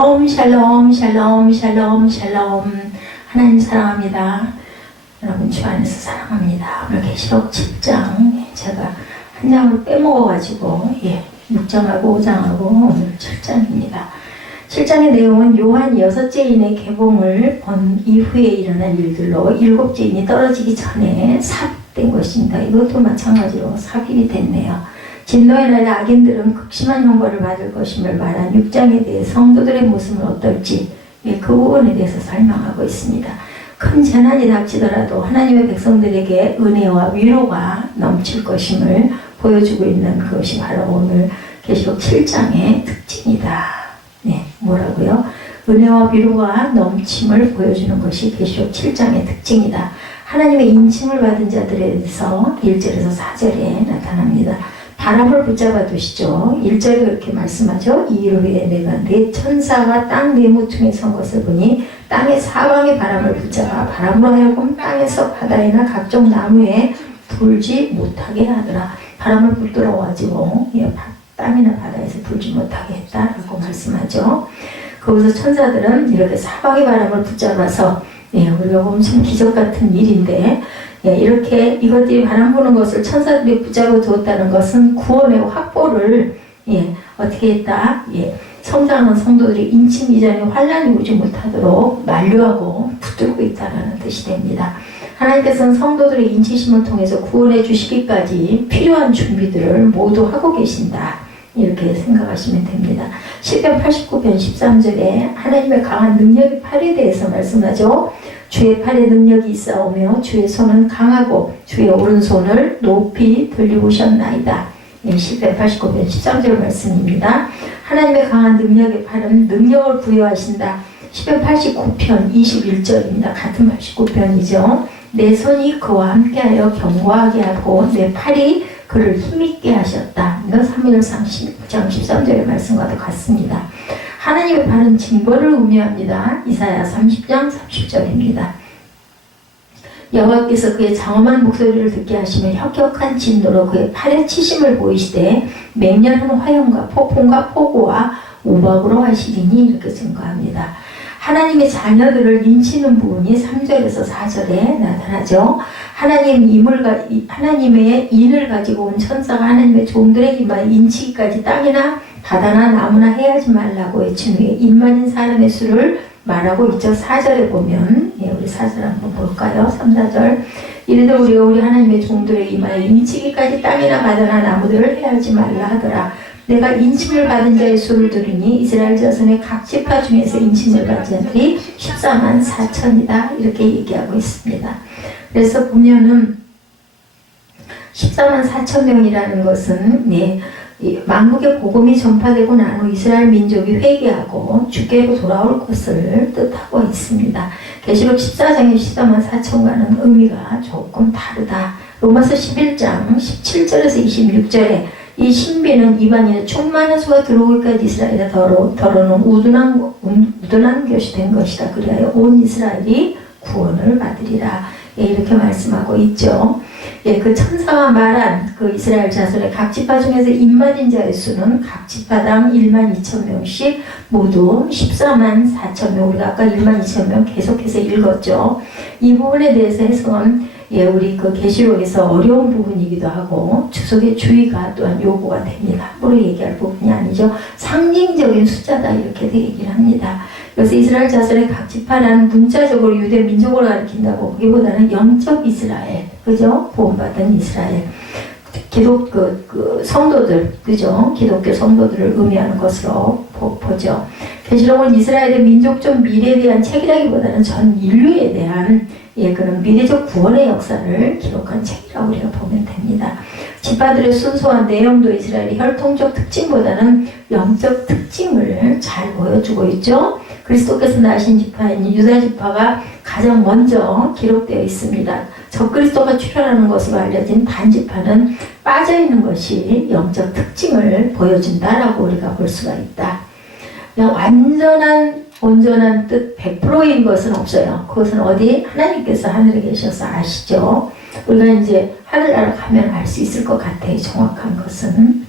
샬롬 샬롬 샬롬 샬롬. 하나님 사랑합니다. 여러분 주 안에서 사랑합니다. 오늘 계시록 7장 제가 한 장을 빼먹어가지고 6장하고 5장하고 오늘 7장입니다. 7장의 내용은 요한 6째인의 개봉을 본 이후에 일어난 일들로 7째인이 떨어지기 전에 삽입된 것입니다. 이것도 마찬가지로 삽입이 됐네요. 진노의 날에 악인들은 극심한 형벌을 받을 것임을 말한 6장에 대해 성도들의 모습은 어떨지 그 부분에 대해서 설명하고 있습니다. 큰 재난이 닥치더라도 하나님의 백성들에게 은혜와 위로가 넘칠 것임을 보여주고 있는 그것이 바로 오늘 계시록 7장의 특징이다. 뭐라고요? 은혜와 위로가 넘침을 보여주는 것이 계시록 7장의 특징이다. 하나님의 인침을 받은 자들에 대해서 1절에서 4절에 나타납니다. 바람을 붙잡아 두시죠. 1절에 그렇게 말씀하죠. 이후에 내가 네 천사가 땅 네모퉁에 선 것을 보니 땅의 사방의 바람을 붙잡아 바람으로 하여금 땅에서 바다에나 각종 나무에 불지 못하게 하더라. 바람을 붙들어가지고 땅이나 바다에서 불지 못하게 했다라고 말씀하죠. 거기서 천사들은 이렇게 사방의 바람을 붙잡아서 우리가 엄청 기적 같은 일인데 이렇게 이것들이 바람 부는 것을 천사들이 붙잡아 두었다는 것은 구원의 확보를 어떻게 했다? 성장한 성도들이 인침 이전에 환란이 오지 못하도록 만류하고 붙들고 있다는 뜻이 됩니다. 하나님께서는 성도들의 인치심을 통해서 구원해 주시기까지 필요한 준비들을 모두 하고 계신다. 이렇게 생각하시면 됩니다. 시편 89편 13절에 하나님의 강한 능력의 팔에 대해서 말씀하죠. 주의 팔에 능력이 있사오며 주의 손은 강하고 주의 오른손을 높이 들리우셨나이다. 시편 89편 13절 말씀입니다. 하나님의 강한 능력의 팔은 능력을 부여하신다. 시편 89편 21절입니다. 같은 89편이죠. 내 손이 그와 함께하여 견고하게 하고 내 팔이 그를 힘있게 하셨다. 이건 사무엘상 10장 13절의 말씀과도 같습니다. 하나님의 팔은 징벌을 의미합니다. 이사야 30장 30절입니다. 여호와께서 그의 장엄한 목소리를 듣게 하시며 혁혁한 진노로 그의 팔에 치심을 보이시되 맹렬한 화염과 폭풍과 폭우와 우박으로 하시리니 이렇게 증거합니다. 하나님의 자녀들을 인치는 부분이 3절에서 4절에 나타나죠. 하나님의 인을 가지고 온 천사가 하나님의 종들의 이마에 인치기까지 땅이나 바다나 나무나 해하지 말라고 외친 후에 인만인 사람의 수를 말하고 있죠. 4절에 보면 우리 4절 한번 볼까요? 3, 4절 이르되 우리 하나님의 종들의 이마에 인치기까지 땅이나 바다나 나무들을 해하지 말라 하더라. 내가 인침을 받은 자의 수를 들으니 이스라엘 자손의 각 지파 중에서 인침을 받은 자들이 14만 4천이다. 이렇게 얘기하고 있습니다. 그래서 보면은 14만 4천 명이라는 것은 만국의 복음이 전파되고 난 후 이스라엘 민족이 회개하고 주께로 돌아올 것을 뜻하고 있습니다. 계시록 14장의 14만 4천과는 의미가 조금 다르다. 로마서 11장 17절에서 26절에 이 신비는 이방인의 충만한 수가 들어오기까지 이스라엘에 더러는 우둔한 것이 된 것이다. 그리하여 온 이스라엘이 구원을 받으리라. 이렇게 말씀하고 있죠. 그 천사가 말한 그 이스라엘 자손의 각 지파 중에서 인만인 자의 수는 각 지파당 1만 2천 명씩 모두 14만 4천 명. 우리가 아까 1만 2천 명 계속해서 읽었죠. 이 부분에 대해서 해석은 우리 그 계시록에서 어려운 부분이기도 하고 주석의 주의가 또한 요구가 됩니다. 함부로 얘기할 부분이 아니죠. 상징적인 숫자다 이렇게 얘기를 합니다. 그래서 이스라엘 자손의 각 지파라는 문자적으로 유대 민족을 가리킨다고 보기보다는 영적 이스라엘, 그죠? 구원받은 이스라엘, 기독 성도들, 그죠? 기독교 성도들을 의미하는 것으로 보죠. 계시록은 이스라엘의 민족적 미래에 대한 책이라기보다는 전 인류에 대한 그런 미래적 구원의 역사를 기록한 책이라고 우리가 보면 됩니다. 지파들의 순수한 내용도 이스라엘의 혈통적 특징보다는 영적 특징을 잘 보여주고 있죠. 그리스도께서 나신 지파인 유다 지파가 가장 먼저 기록되어 있습니다. 적그리스도가 출현하는 것으로 알려진 반지파는 빠져있는 것이 영적 특징을 보여준다라고 우리가 볼 수가 있다. 그냥 온전한 뜻 100%인 것은 없어요. 그것은 어디? 하나님께서 하늘에 계셔서 아시죠. 우리가 이제 하늘나라 가면 알 수 있을 것 같아요. 정확한 것은.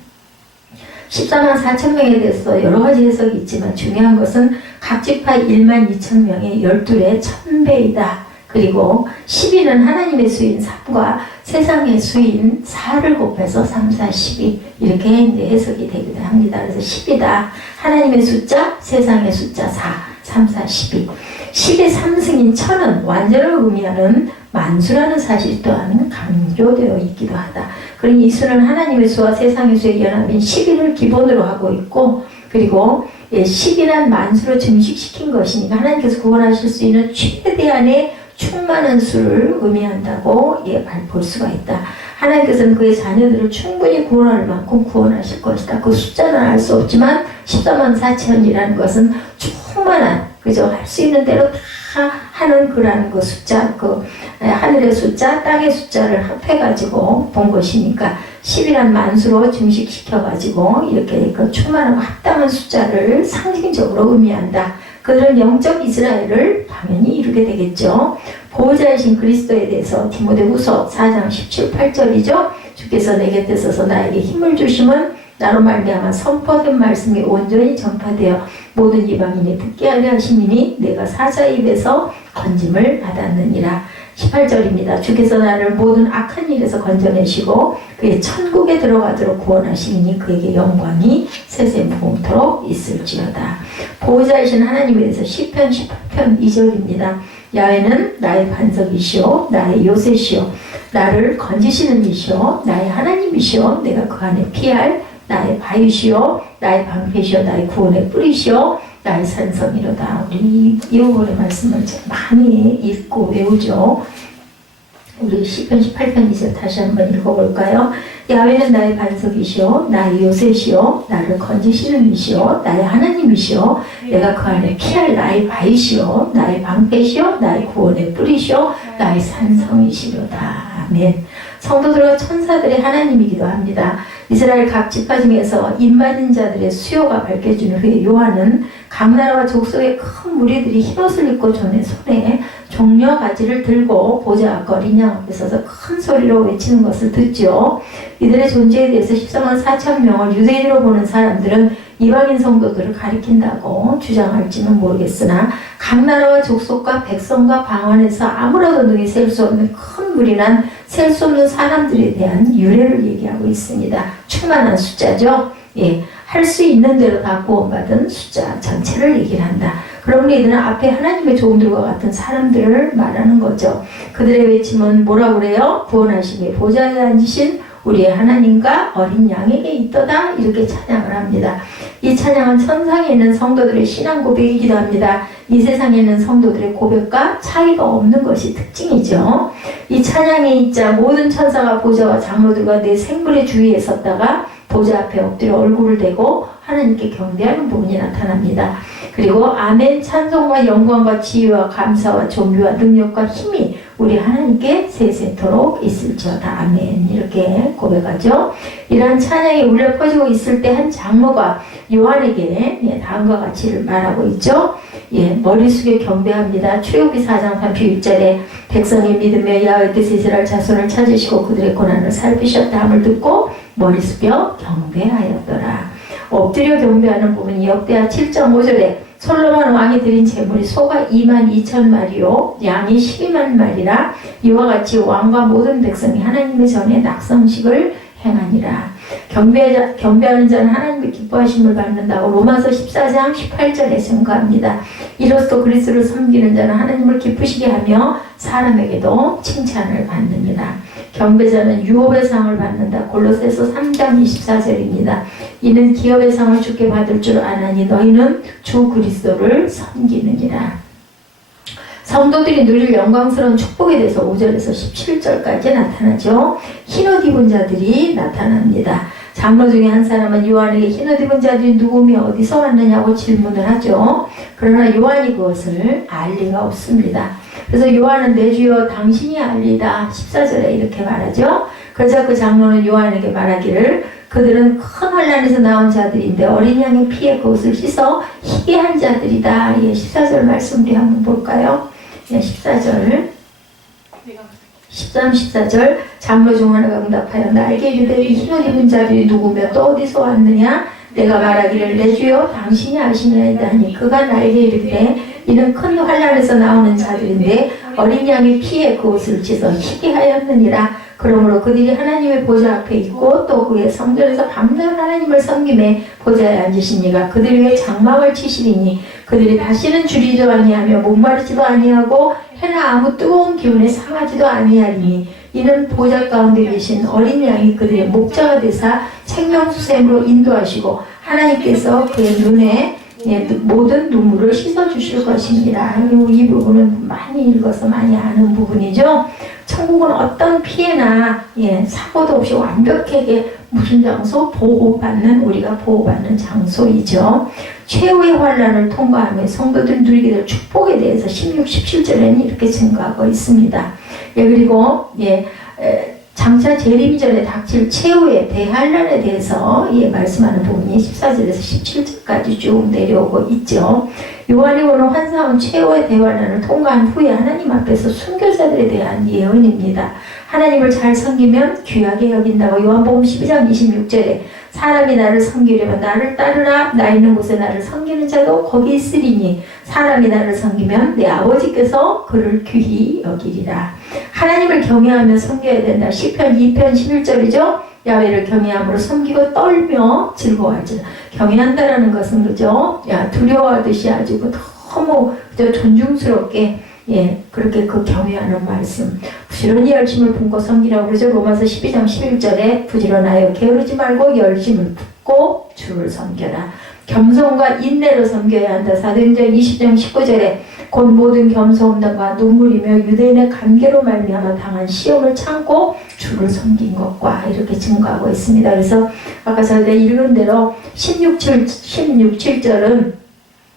14만 4천 명에 대해서 여러 가지 해석이 있지만 중요한 것은 각 지파 1만 2천 명의 12의 1000배이다. 그리고 12는 하나님의 수인 3과 세상의 수인 4를 곱해서 3, 4, 12 이렇게 이제 해석이 되기도 합니다. 그래서 10이다. 하나님의 숫자, 세상의 숫자 4, 3, 4, 12. 10의 3승인 1000은 완전을 의미하는 만수라는 사실 또한 강조되어 있기도 하다. 그러니 이 수는 하나님의 수와 세상의 수의 연합인 11을 기본으로 하고 있고, 그리고 10이란 만수로 증식시킨 것이니까 하나님께서 구원하실 수 있는 최대한의 충만한 수를 의미한다고 볼 수가 있다. 하나님께서는 그의 자녀들을 충분히 구원할 만큼 구원하실 것이다. 그 숫자는 알 수 없지만 14만 4천이라는 것은 충만한, 그죠? 할 수 있는 대로 다 하는 그라는 그 숫자, 그 하늘의 숫자, 땅의 숫자를 합해가지고 본 것이니까 10이란 만수로 증식시켜가지고 이렇게 그 충만하고 합당한 숫자를 상징적으로 의미한다. 그들은 영적 이스라엘을 당연히 이루게 되겠죠. 보호자이신 그리스도에 대해서 디모데후서 4장 17, 8절이죠. 주께서 내 곁에 서서 나에게 힘을 주심은 나로 말미암아 선포된 말씀이 온전히 전파되어 모든 이방인이 듣게 하려 하심이니 내가 사자의 입에서 건짐을 받았느니라. 18절입니다. 주께서 나를 모든 악한 일에서 건져내시고 그의 천국에 들어가도록 구원하시니 그에게 영광이 세세무궁토록 있을지어다. 보호자이신 하나님에 대해서 시편 18편 2절입니다. 야훼는 나의 반석이시오 나의 요새시오 나를 건지시는 이시오 나의 하나님이시오 내가 그 안에 피할 나의 바위시오 나의 방패시오 나의 구원의 뿌리시오 나의 산성이로다. 우리 이 부분의 말씀을 많이 읽고 외우죠. 우리 시편 18편 이제 다시 한번 읽어볼까요? 야훼는 나의 반석이시오 나의 요새시오 나를 건지시는 이시오 나의 하나님이시오 내가 그 안에 피할 나의 바위시오 나의 방패시오 나의 구원의 뿌리시오 나의 산성이시로다. 아멘. 성도들과 천사들의 하나님이기도 합니다. 이스라엘 각 지파 중에서 임받은 자들의 수요가 밝혀진 후에 요한은 각 나라와 족속의 큰 무리들이 흰옷을 입고 손에 종려 가지를 들고 보좌 앞과 어린 양 앞에 서서 큰 소리로 외치는 것을 듣죠. 이들의 존재에 대해서 14만 4천 명을 유대인으로 보는 사람들은 이방인 성도들을 가리킨다고 주장할지는 모르겠으나 각 나라와 족속과 백성과 방언에서 아무라도 능히 셀 수 없는 큰 무리난 셀 수 없는 사람들에 대한 유래를 얘기하고 있습니다. 충만한 숫자죠. 예, 할 수 있는 대로 다 구원받은 숫자 전체를 얘기를 한다. 그러므로 이들은 앞에 하나님의 종들과 같은 사람들을 말하는 거죠. 그들의 외침은 뭐라고 그래요? 구원하시기에 보좌에 앉으신 우리의 하나님과 어린 양에게 있도다. 이렇게 찬양을 합니다. 이 찬양은 천상에 있는 성도들의 신앙 고백이기도 합니다. 이 세상에 있는 성도들의 고백과 차이가 없는 것이 특징이죠. 이 찬양에 있자 모든 천사가 보좌와 장로들과 내 생물의 주위에 섰다가 보좌 앞에 엎드려 얼굴을 대고 하나님께 경배하는 부분이 나타납니다. 그리고 아멘 찬송과 영광과 지혜와 감사와 존귀와 능력과 힘이 우리 하나님께 세세토록 있을지어다. 아멘. 이렇게 고백하죠. 이러한 찬양이 울려 퍼지고 있을 때 한 장로가 요한에게 다음과 같이 말하고 있죠. 머리 숙여 경배합니다. 출애굽기 4장 31절에 백성이 믿으며 야훼 뜻 이스라엘 자손을 찾으시고 그들의 고난을 살피셨다 함을 듣고 머리 숙여 경배하였더라. 엎드려 경배하는 부분이 역대하 7.5절에 솔로몬 왕이 드린 제물이 소가 2만 2천 마리요 양이 12만 마리라 이와 같이 왕과 모든 백성이 하나님의 전에 낙성식을 행하니라. 경배하는 자는 하나님의 기뻐하심을 받는다고 로마서 14장 18절에 증거합니다. 이로써 그리스도를 섬기는 자는 하나님을 기쁘시게 하며 사람에게도 칭찬을 받느니라. 경배자는 유업의 상을 받는다. 골로새서 3장 24절입니다. 이는 기업의 상을 주께 받을 줄 아나니 너희는 주 그리스도를 섬기느니라. 성도들이 누릴 영광스러운 축복에 대해서 5절에서 17절까지 나타나죠. 흰옷 입은 자들이 나타납니다. 장로 중에 한 사람은 요한에게 흰옷 입은 자들이 누구며 어디서 왔느냐고 질문을 하죠. 그러나 요한이 그것을 알 리가 없습니다. 그래서 요한은 내 주여 당신이 알리다 14절에 이렇게 말하죠. 그러자 그 장로는 요한에게 말하기를 그들은 큰 환난에서 나온 자들인데 어린 양의 피에 그것을 씻어 희게 한 자들이다. 14절 말씀 우리 한번 볼까요? 14절 13, 14절 장로 중 하나가 응답하여 나에게 유대인이 흰옷 입은 자들이 누구며 또 어디서 왔느냐? 내가 말하기를 내 주여 당신이 아시나이다 하니 그가 나에게 이르되 이는 큰 환난에서 나오는 자들인데 어린 양의 피에 그 옷을 찢어 희게 하였느니라. 그러므로 그들이 하나님의 보좌 앞에 있고 또 그의 성전에서 밤낮 하나님을 섬김에 보좌에 앉으시니가 그들 위에 장막을 치시리니 그들이 다시는 줄이지도 아니하며 목마르지도 아니하고 해나 아무 뜨거운 기운에 상하지도 아니하리니 이는 보좌 가운데 계신 어린 양이 그들의 목자가 되사 생명수샘으로 인도하시고 하나님께서 그의 눈에 모든 눈물을 씻어주실 것입니다. 이 부분은 많이 읽어서 많이 아는 부분이죠. 천국은 어떤 피해나 사고도 없이 완벽하게 무슨 장소? 보호받는, 우리가 보호받는 장소이죠. 최후의 환난을 통과하며 성도들이 누리게 될 축복에 대해서 16, 17절에는 이렇게 증거하고 있습니다. 그리고 장차 재림 전에 닥칠 최후의 대환난에 대해서 말씀하는 부분이 14절에서 17절까지 쭉 내려오고 있죠. 요한이 오는 환상은 최후의 대환난을 통과한 후에 하나님 앞에서 순교자들에 대한 예언입니다. 하나님을 잘 섬기면 귀하게 여긴다고 요한복음 12장 26절에 사람이 나를 섬기려면 나를 따르라. 나 있는 곳에 나를 섬기는 자도 거기 있으리니 사람이 나를 섬기면 내 아버지께서 그를 귀히 여기리라. 하나님을 경외하며 섬겨야 된다. 시편 2편 11절이죠. 야훼를 경외함으로 섬기고 떨며 즐거워하지. 경외한다라는 것은 그죠? 두려워하듯이 아주 너무 존중스럽게 그렇게 그 경외하는 말씀. 부지런히 열심을 품고 섬기라고 그러죠. 로마서 12장 11절에 부지런하여 게으르지 말고 열심을 품고 주를 섬겨라. 겸손과 인내로 섬겨야 한다. 사도행전 20장 19절에 곧 모든 겸손함과 눈물이며 유대인의 관계로 말미암아 당한 시험을 참고 주를 섬긴 것과 이렇게 증거하고 있습니다. 그래서 아까 제가 읽은 대로 16, 7절은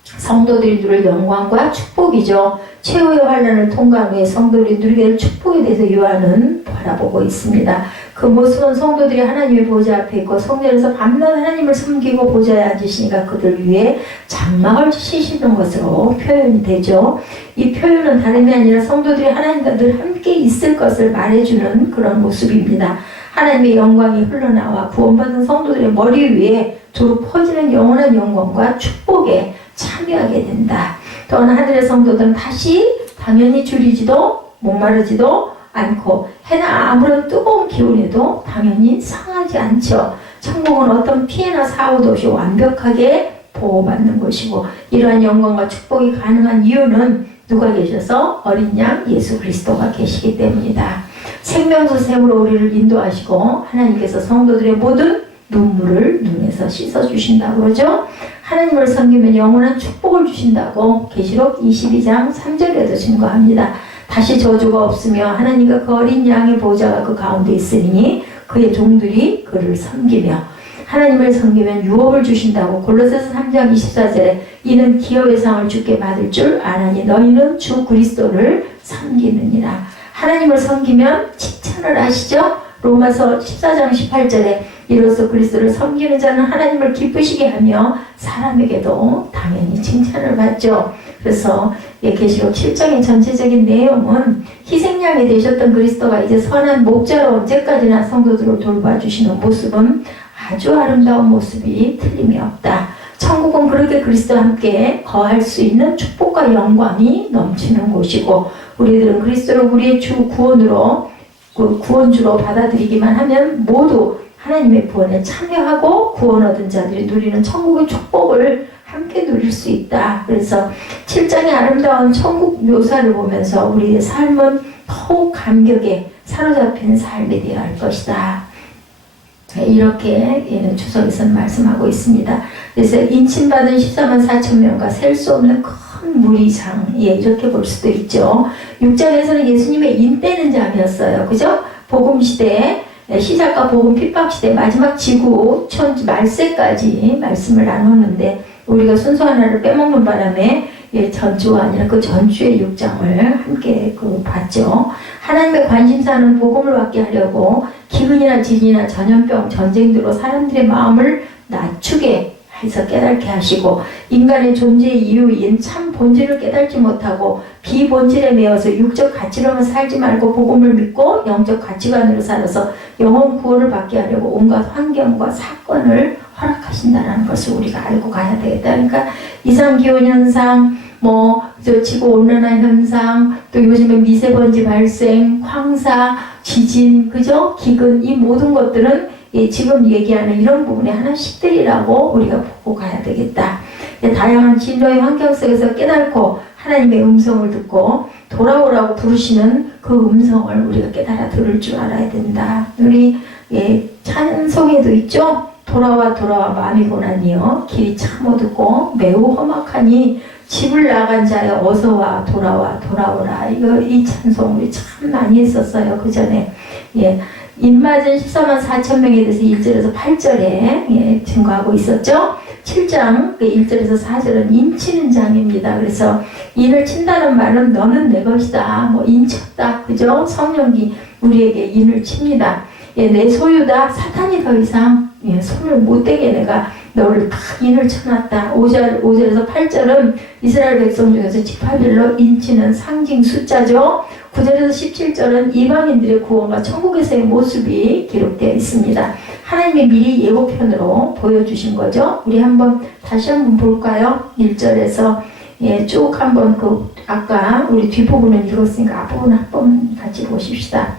성도들이 누릴 영광과 축복이죠. 최후의 환난을 통과한 후에 성도들이 누리게 될 축복에 대해서 요한은 바라보고 있습니다. 그 모습은 성도들이 하나님의 보좌 앞에 있고 성전에서 밤낮 하나님을 섬기고 보좌에 앉으시니까 그들 위에 장막을 치시는 것으로 표현이 되죠. 이 표현은 다름이 아니라 성도들이 하나님과 늘 함께 있을 것을 말해주는 그런 모습입니다. 하나님의 영광이 흘러나와 구원받은 성도들의 머리 위에 두루 퍼지는 영원한 영광과 축복에 참여하게 된다. 또한 하늘의 성도들은 다시 당연히 줄이지도 목마르지도 않고 해나 아무런 뜨거운 기운에도 당연히 상하지 않죠. 천국은 어떤 피해나 사고도 없이 완벽하게 보호받는 곳이고 이러한 영광과 축복이 가능한 이유는 누가 계셔서 어린 양 예수 그리스도가 계시기 때문이다. 생명수샘으로 우리를 인도하시고 하나님께서 성도들의 모든 눈물을 눈에서 씻어주신다고 그러죠. 하나님을 섬기면 영원한 축복을 주신다고 계시록 22장 3절에도 증거합니다. 다시 저주가 없으며 하나님과 그 어린 양의 보좌가 그 가운데 있으니 그의 종들이 그를 섬기며 하나님을 섬기면 유업을 주신다고 골로새서 3장 24절에 이는 기업의 상을 주께 받을 줄 아나니 너희는 주 그리스도를 섬기느니라. 하나님을 섬기면 칭찬을 하시죠. 로마서 14장 18절에 이로써 그리스도를 섬기는 자는 하나님을 기쁘시게 하며 사람에게도 당연히 칭찬을 받죠. 그래서 계시록 7장의 전체적인 내용은 희생양이 되셨던 그리스도가 이제 선한 목자로 언제까지나 성도들을 돌봐주시는 모습은 아주 아름다운 모습이 틀림이 없다. 천국은 그렇게 그리스도와 함께 거할 수 있는 축복과 영광이 넘치는 곳이고 우리들은 그리스도를 우리의 주 구원으로 구원주로 받아들이기만 하면 모두 하나님의 구원에 참여하고 구원 얻은 자들이 누리는 천국의 축복을 함께 누릴 수 있다. 그래서 7장의 아름다운 천국 묘사를 보면서 우리의 삶은 더욱 감격에 사로잡힌 삶이 되어야 할 것이다. 이렇게 주석에서는 말씀하고 있습니다. 그래서 인침받은 14만 4천 명과 셀 수 없는 큰 무리장, 이렇게 볼 수도 있죠. 6장에서는 예수님의 인때는 잠이었어요. 그죠? 복음시대 시작과 복음 핍박시대 마지막 지구 말세까지 말씀을 나눴는데 우리가 순서 하나를 빼먹는 바람에 전주가 아니라 그 전주의 6장을 함께 봤죠. 하나님의 관심사는 복음을 받게 하려고 기근이나 지진이나 전염병, 전쟁들로 사람들의 마음을 낮추게 해서 깨닫게 하시고 인간의 존재의 이유인 참 본질을 깨닫지 못하고 비본질에 매여서 육적 가치로만 살지 말고 복음을 믿고 영적 가치관으로 살아서 영혼 구원을 받게 하려고 온갖 환경과 사건을 허락하신다는 것을 우리가 알고 가야 되겠다. 그러니까 이상기온 현상, 지구 온난화 현상, 또 요즘에 미세먼지 발생, 황사, 지진, 그죠? 기근, 이 모든 것들은 지금 얘기하는 이런 부분의 하나씩들이라고 우리가 보고 가야 되겠다. 다양한 진로의 환경 속에서 깨닫고 하나님의 음성을 듣고 돌아오라고 부르시는 그 음성을 우리가 깨달아 들을 줄 알아야 된다. 우리 찬송에도 있죠? 돌아와 돌아와 마음이 고나니여 길이 참 어둡고 매우 험악하니 집을 나간 자여 어서와 돌아와 돌아오라. 이 찬송 우리 참 많이 했었어요. 그 전에 입맞은 14만 4천 명에 대해서 1절에서 8절에 증거하고 있었죠. 7장 1절에서 4절은 인치는 장입니다. 그래서 인을 친다는 말은 너는 내 것이다. 인쳤다. 그죠? 성령이 우리에게 인을 칩니다. 내 소유다. 사탄이 더 이상 손을 못대게 내가 너를 다 인을 쳐놨다. 5절에서 8절은 이스라엘 백성 중에서 지파별로 인치는 상징 숫자죠. 9절에서 17절은 이방인들의 구원과 천국에서의 모습이 기록되어 있습니다. 하나님의 미리 예고편으로 보여주신 거죠. 우리 다시 한번 볼까요? 1절에서 쭉 한번 아까 우리 뒷부분을 읽었으니까 앞부분 한번 같이 보십시다.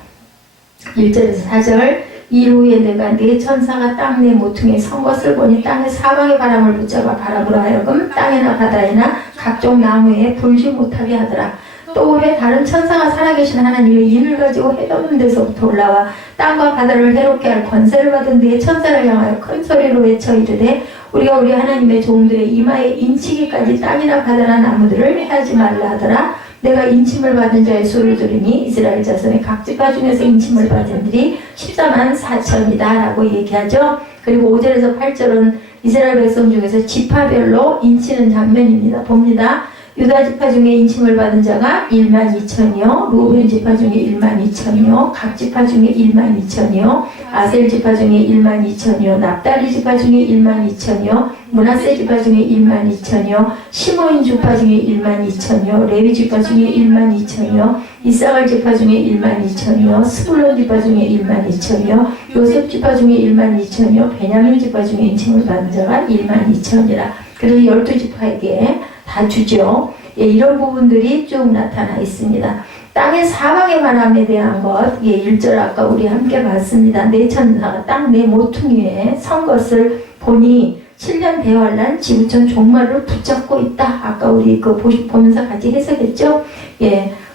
1절에서 4절 이후에 내가 네 천사가 땅 내 모퉁이에 선 것을 보니 땅의 사방의 바람을 붙잡아 바람으로 하여금 땅이나 바다에나 각종 나무에 불지 못하게 하더라. 또 왜 다른 천사가 살아계신 하나님의 인을 가지고 해도 없는 데서부터 올라와 땅과 바다를 해롭게 할 권세를 받은 네 천사를 향하여 큰 소리로 외쳐 이르되 우리가 우리 하나님의 종들의 이마에 인치기까지 땅이나 바다나 나무들을 해하지 말라 하더라. 내가 인침을 받은 자의 수를 들으니 이스라엘 자손의 각 지파 중에서 인침을 받은 들이 14만 4천이다 라고 얘기하죠. 그리고 5절에서 8절은 이스라엘 백성 중에서 지파별로 인치는 장면입니다. 봅니다. 유다 지파 중에 인침을 받은 자가 1만 2천이요, 루벤 지파 중에 1만 2천이요, 각 지파 중에 1만 2천이요, 아셀 지파 중에 1만 2천이요, 납달리 지파 중에 1만 2천이요, 므낫세 지파 중에 1만 2천이요, 시므온 지파 중에 1만 2천이요, 레위 지파 중에 1만 2천이요, 이사갈 지파 중에 1만 2천이요, 스불론 지파 중에 1만 2천이요, 요셉 지파 중에 1만 2천이요, 베냐민 지파 중에 인침을 받은 자가 1만 2천이라. 그래서 12지파에게 다 주죠. 이런 부분들이 쭉 나타나 있습니다. 땅의 사방의 바람에 대한 것, 1절 아까 우리 함께 봤습니다. 네 천사가 땅 내 모퉁이에 선 것을 보니 7년 대환란 지구촌 종말을 붙잡고 있다. 아까 우리 보면서 같이 해석했죠.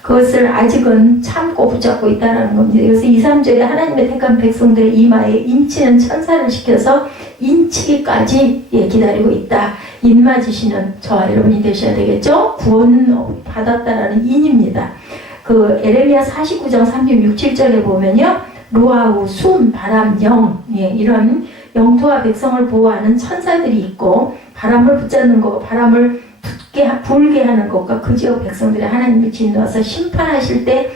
그것을 아직은 참고 붙잡고 있다는 겁니다. 그래서 2, 3절에 하나님의 택한 백성들의 이마에 인치는 천사를 시켜서 인치기까지 기다리고 있다. 인 맞으시는 저와 여러분이 되셔야 되겠죠? 구원 받았다라는 인입니다. 에레미야 49장 36, 7절에 보면요. 루아우, 숨, 바람, 영, 이런 영토와 백성을 보호하는 천사들이 있고 바람을 붙잡는 거, 바람을 불게 하는 것과 그 지역 백성들의 하나님을 진노하셔서 심판하실 때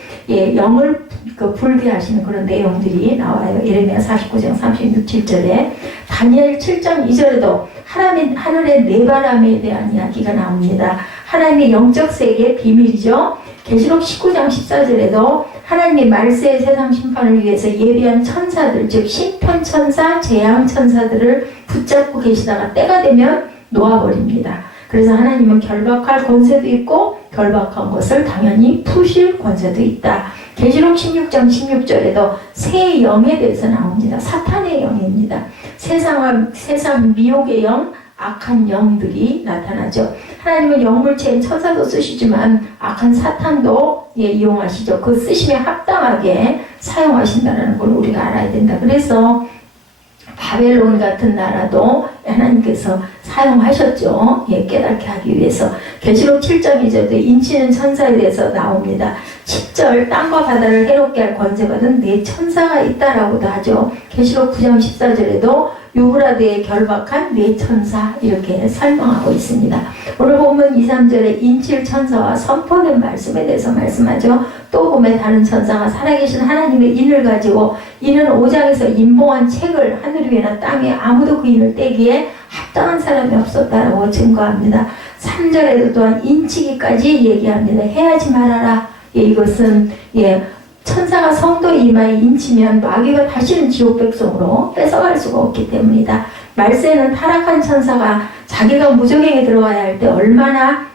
영을 불게 하시는 그런 내용들이 나와요. 에레미야 49장 36, 7절에 다니엘 7장 2절에도 하늘의 네 바람에 대한 이야기가 나옵니다. 하나님의 영적 세계의 비밀이죠. 계시록 19장 14절에도 하나님의 말세의 세상 심판을 위해서 예비한 천사들, 즉 심판천사, 재앙천사들을 붙잡고 계시다가 때가 되면 놓아버립니다. 그래서 하나님은 결박할 권세도 있고 결박한 것을 당연히 푸실 권세도 있다. 계시록 16장 16절에도 새 영에 대해서 나옵니다. 사탄의 영입니다. 세상 미혹의 영, 악한 영들이 나타나죠. 하나님은 영물체인 천사도 쓰시지만 악한 사탄도 이용하시죠. 그 쓰심에 합당하게 사용하신다는 걸 우리가 알아야 된다. 그래서 바벨론 같은 나라도 하나님께서 사용하셨죠. 깨닫게 하기 위해서. 계시록 7장 2절도 인치는 천사에 대해서 나옵니다. 10절 땅과 바다를 해롭게 할 권세받은 네 천사가 있다라고도 하죠. 계시록 9장 14절에도 유브라데에 결박한 네 천사 이렇게 설명하고 있습니다. 오늘 보면 2, 3절에 인칠 천사와 선포된 말씀에 대해서 말씀하죠. 또 보면 다른 천사가 살아계신 하나님의 인을 가지고 이는 5장에서 인봉한 책을 하늘 위에나 땅에 아무도 그 인을 떼기에 합당한 사람이 없었다라고 증거합니다. 3절에도 또한 인치기까지 얘기합니다. 해하지 말아라. 이것은 천사가 성도 이마에 인치면 마귀가 다시는 지옥 백성으로 뺏어갈 수가 없기 때문이다. 말세는 타락한 천사가 자기가 무적행에 들어가야 할 때 얼마나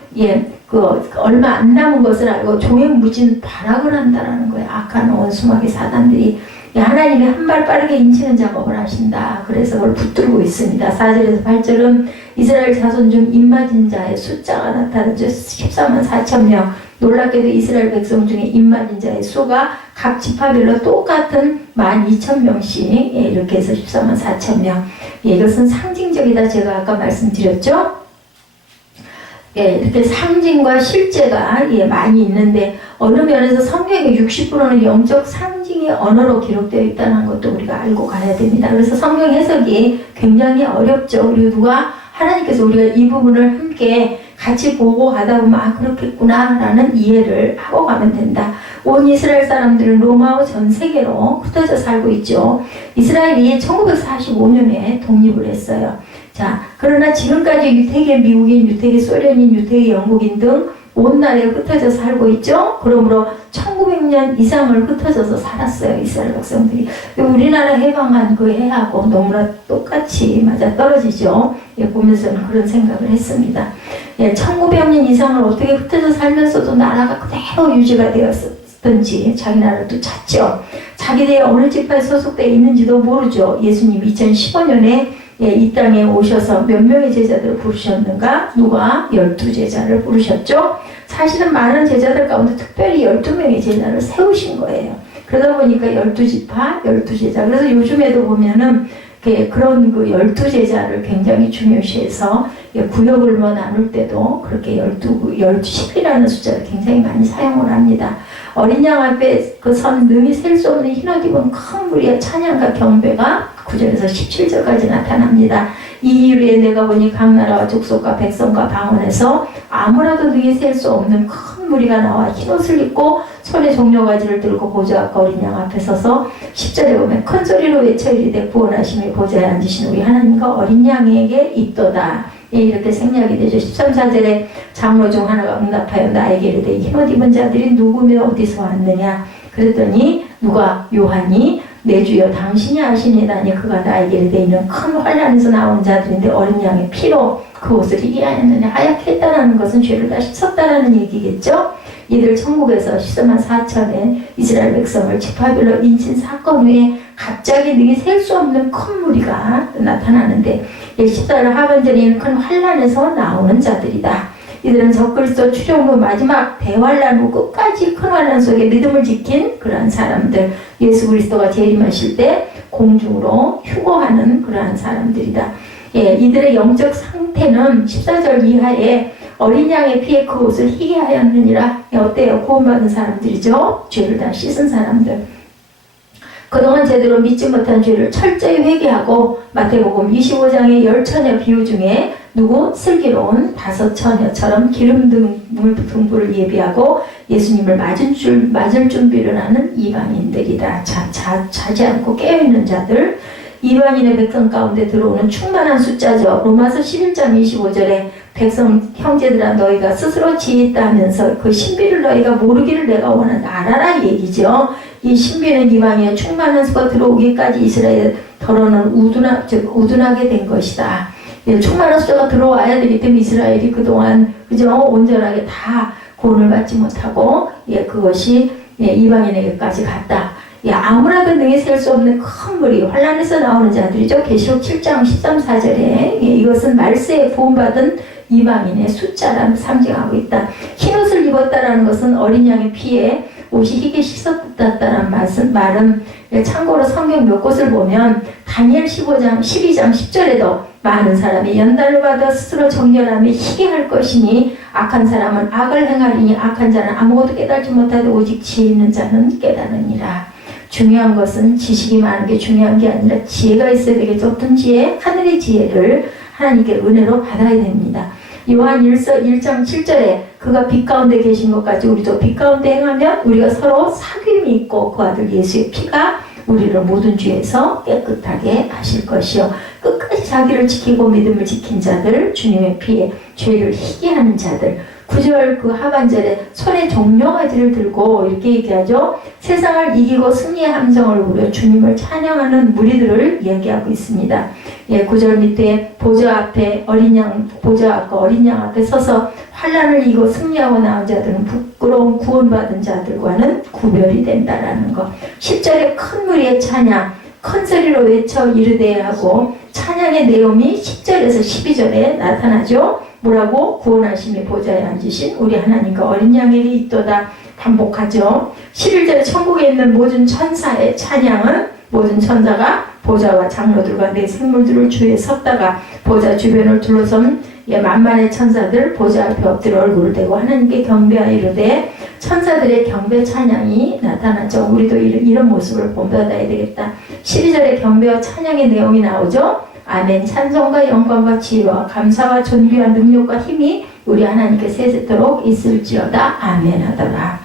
얼마 안 남은 것을 알고 종횡무진 발악을 한다라는 거예요. 악한 원수마귀 사단들이 하나님이 한 발 빠르게 인치는 작업을 하신다. 그래서 그걸 붙들고 있습니다. 4절에서 8절은 이스라엘 자손 중 입맞은 자의 숫자가 나타나죠. 14만 4천 명. 놀랍게도 이스라엘 백성 중에 입맞은 자의 수가 각 지파별로 똑같은 12,000명씩 이렇게 해서 14만 4천 명. 이것은 상징적이다. 제가 아까 말씀드렸죠. 이렇게 상징과 실제가 많이 있는데 어느 면에서 성경의 60%는 영적 상징의 언어로 기록되어 있다는 것도 우리가 알고 가야 됩니다. 그래서 성경 해석이 굉장히 어렵죠. 그리고 누가 하나님께서 우리가 이 부분을 함께 같이 보고 가다 보면 그렇겠구나 라는 이해를 하고 가면 된다. 온 이스라엘 사람들은 로마와 전 세계로 흩어져 살고 있죠. 이스라엘이 1945년에 독립을 했어요. 자, 그러나 지금까지 유태계 미국인, 유태계 소련인, 유태계 영국인 등 온 나라에 흩어져 살고 있죠. 그러므로 1900년 이상을 흩어져서 살았어요. 이스라엘 백성들이. 우리나라 해방한 그 해하고 너무나 똑같이 맞아 떨어지죠. 보면서는 그런 생각을 했습니다. 1900년 이상을 어떻게 흩어져 살면서도 나라가 그대로 유지가 되었든지 자기 나라를 또 찾죠. 자기들이 어느 지파에 소속되어 있는지도 모르죠. 예수님 2015년에 이 땅에 오셔서 몇 명의 제자들을 부르셨는가? 누가 12제자를 부르셨죠? 사실은 많은 제자들 가운데 특별히 12명의 제자를 세우신 거예요. 그러다 보니까 12지파, 12제자. 그래서 요즘에도 보면은 그런 그 12제자를 굉장히 중요시해서 구역을 나눌 때도 그렇게 10이라는 숫자를 굉장히 많이 사용을 합니다. 어린 양 앞에 그 선 능히 셀 수 없는 흰옷 입은 큰 무리의 찬양과 경배가 9절에서 17절까지 나타납니다. 이 이후에 내가 보니 각 나라와 족속과 백성과 방언에서 아무라도 능히 셀 수 없는 큰 무리가 나와 흰옷을 입고 손에 종려가지를 들고 보좌 앞과 어린 양 앞에 서서 10절에 보면 큰 소리로 외쳐 이르되 구원하심의 보좌에 앉으신 우리 하나님과 어린 양에게 있도다. 이렇게 생략이 되죠. 13, 4절에 장로 중 하나가 응답하여 나에게 이르되 흰옷 입은 자들이 누구며 어디서 왔느냐. 그랬더니 누가 요한이 내 주여 당신이 아시니다니 그가 나에게 이르되 이는 큰 환난에서 나온 자들인데 어린 양의 피로 그 옷을 희게 하였느냐. 하얗게 했다는 것은 죄를 다 씻었다라는 얘기겠죠. 이들 천국에서 14만 4천의 이스라엘 백성을 지파별로 인친 사건 후에 갑자기 능히 셀 수 없는 큰 무리가 나타나는데 14절 하반절에는 큰 환난에서 나오는 자들이다. 이들은 적그리스도 출현 후 마지막 대환란 후 끝까지 큰 환난 속에 믿음을 지킨 그러한 사람들, 예수 그리스도가 재림하실 때 공중으로 휴거하는 그러한 사람들이다. 이들의 영적 상태는 14절 이하에 어린 양의 피에 그 옷을 희게 하였느니라. 어때요? 구원받은 사람들이죠. 죄를 다 씻은 사람들. 그동안 제대로 믿지 못한 죄를 철저히 회개하고 마태복음 25장의 10처녀 비유 중에 누구? 슬기로운 5처녀처럼 기름 등불을 예비하고 예수님을 맞을 준비를 하는 이방인들이다. 자지 않고 깨어있는 자들, 이방인의 백성 가운데 들어오는 충만한 숫자죠. 로마서 11장 25절에 백성 형제들아 너희가 스스로 지혜있다 하면서 그 신비를 너희가 모르기를 내가 원한다. 알아라 얘기죠. 이 신비는 이방인의 충만한 수가 들어오기까지 이스라엘 더러는 우둔하게 된 것이다. 충만한 수가 들어와야 되기 때문에 이스라엘이 그동안 온전하게 다 구원을 받지 못하고 그것이 이방인에게까지 갔다. 아무라도 능히 셀 수 없는 큰 무리, 환난에서 나오는 자들이죠. 계시록 7장 13, 4절에 이것은 말세에 구원받은 이방인의 숫자를 상징하고 있다. 흰옷을 입었다라는 것은 어린 양의 피에 옷이 희게 씻었다라는 말은 참고로 성경 몇 곳을 보면 다니엘 12장 10절에도 많은 사람이 연단을 받아 스스로 정결함에 희게 할 것이니 악한 사람은 악을 행하리니 악한 자는 아무것도 깨달지 못하되 오직 지혜 있는 자는 깨달으니라. 중요한 것은 지식이 많은 게 중요한 게 아니라 지혜가 있어야 되겠죠. 어떤 지혜? 하늘의 지혜를 하나님께 은혜로 받아야 됩니다. 요한 1장 7절에 그가 빛 가운데 계신 것 같이 우리도 빛 가운데 행하면 우리가 서로 사귐이 있고 그 아들 예수의 피가 우리를 모든 죄에서 깨끗하게 하실 것이요. 끝까지 자기를 지키고 믿음을 지킨 자들, 주님의 피에 죄를 희게 하는 자들, 9절 그 하반절에 손에 종려가지를 들고 이렇게 얘기하죠. 세상을 이기고 승리의 함성을 부려 주님을 찬양하는 무리들을 이야기하고 있습니다. 9절 밑에 보좌 앞에 어린 양 앞에 서서 환난을 이기고 승리하고 나온 자들은 부끄러운 구원받은 자들과는 구별이 된다라는 것. 10절에 큰 무리의 찬양, 큰 소리로 외쳐 이르되 하고 찬양의 내용이 10절에서 12절에 나타나죠. 뭐라고? 구원하심이 보좌에 앉으신 우리 하나님과 어린 양에게 있도다 반복하죠. 11절에 천국에 있는 모든 천사의 찬양은 모든 천사가 보좌와 장로들과 내 생물들을 주위에 섰다가 보좌 주변을 둘러선 만만의 천사들 보좌 앞에 엎드려 얼굴을 대고 하나님께 경배하여 이르되 천사들의 경배 찬양이 나타나죠. 우리도 이런 모습을 본받아야 되겠다. 12절에 경배와 찬양의 내용이 나오죠. 아멘. 찬송과 영광과 지혜와 감사와 존귀와 능력과 힘이 우리 하나님께 세세토록 있을지어다. 아멘 하더라.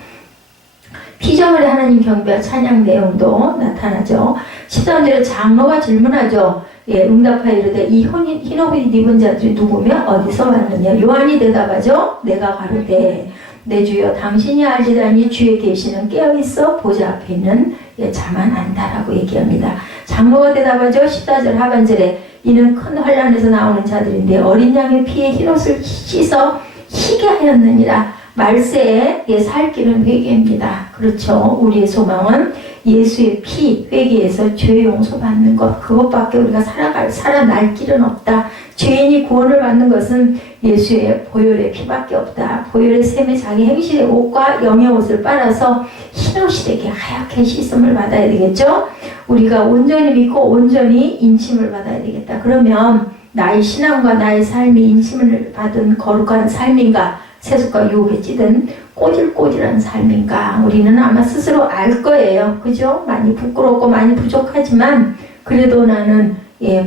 피조물의 하나님 경배와 찬양 내용도 나타나죠. 13절에 장로가 질문하죠. 응답하여 이르되 이 흰 옷을 입은 자들이 누구며 어디서 왔느냐. 요한이 대답하죠. 내가 가로되 내 주여 당신이 알지다니 주에 계시는 깨어있어 보좌 앞에 있는 자만 안다라고 얘기합니다. 장로가 대답하죠. 14절 하반절에 이는 큰 환난에서 나오는 자들인데 어린 양의 피에 흰옷을 씻어 희게 하였느니라. 말세에 살 길은 회개입니다. 그렇죠. 우리의 소망은 예수의 피 회개에서 죄 용서 받는 것, 그것밖에 우리가 살아날 길은 없다. 죄인이 구원을 받는 것은 예수의 보혈의 피밖에 없다. 보혈의 샘에 자기 행실의 옷과 영의 옷을 빨아서 흰옷이 되게 하얗게 씻음을 받아야 되겠죠. 우리가 온전히 믿고 온전히 인침을 받아야 되겠다. 그러면 나의 신앙과 나의 삶이 인침을 받은 거룩한 삶인가, 세속과 유혹에 찌든 꼬질꼬질한 삶인가, 우리는 아마 스스로 알 거예요. 그죠? 많이 부끄럽고 많이 부족하지만 그래도 나는